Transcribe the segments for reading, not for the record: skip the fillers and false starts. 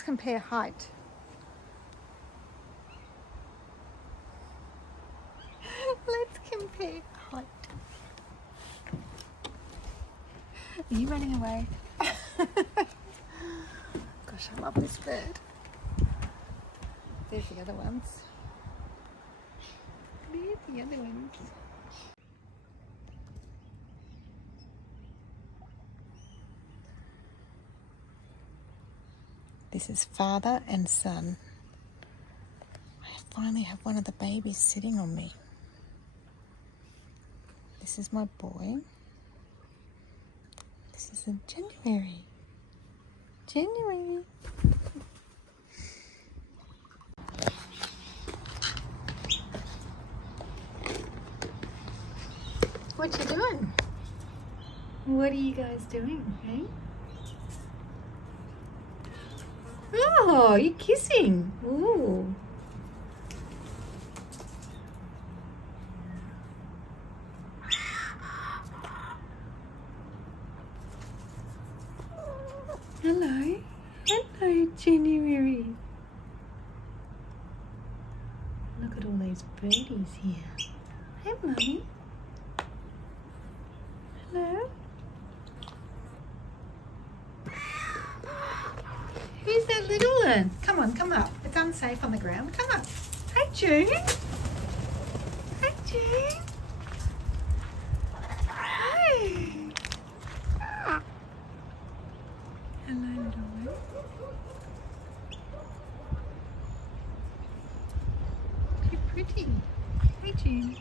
Let's compare height. Let's compare height. Are you running away? Gosh, I love this bird. There's the other ones. There's the other ones. This is father and son. I finally have one of the babies sitting on me. This is my boy. This is a January. January. What you doing? What are you guys doing, hey? Oh, you're kissing. Ooh. Hello. Hello, January. Look at all these birdies here. Hey, Mummy. Hello. Who's that little one? Come on, come up. It's unsafe on the ground. Come up. Hey, June. Hey, June. Hey. Hello, little one. You're pretty. Hey, June.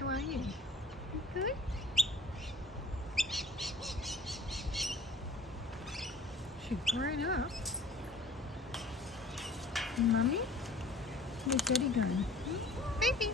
How are you? You good? She's grown up. Mummy? Where's Daddy going? Baby.